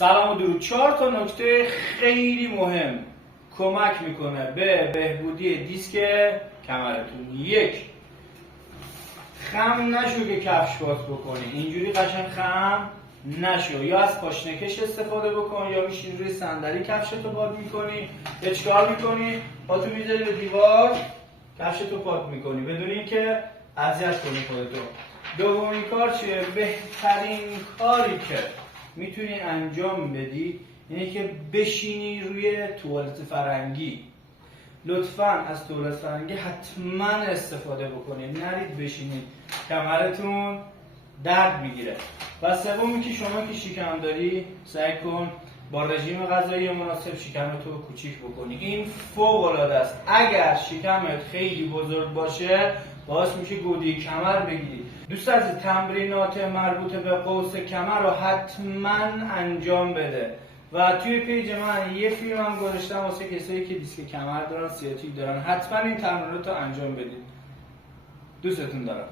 سلام و درود. 4 تا نکته خیلی مهم کمک میکنه به بهبودی دیسک کمرتون. 1. خم نشو که کفش باز بکنی، اینجوری قشنگ خم نشو، یا از پاشنکش استفاده بکن یا میشین روی صندلی کفشتو پاک میکنی. چیکار میکنی؟ پاتو میذاری به دیوار، کفشتو پاک میکنی بدون اینکه اذیت کنی خودتو. دومین کار چیه؟ بهترین کاری که میتونی انجام بدی اینه که بشینی روی توالت فرنگی. لطفاً از توالت فرنگی حتما استفاده بکنید، نرید بشینید، کمرتون درد میگیره. و سومی که شما که شکم داری سعی کن با رژیم غذایی مناسب شکمتو کوچیک بکنی. این فوق العاده است. اگر شکمت خیلی بزرگ باشه باعث میشه گودی کمر بگیری. دوست عزیز، تمرینات مربوط به قوس کمر رو حتما انجام بده. و توی پیج من یه فیلم هم گذاشتم واسه کسایی که دیسک کمر دارن، سیاتیک دارن. حتما این تمرینات رو انجام بدید. دوستتون دارم.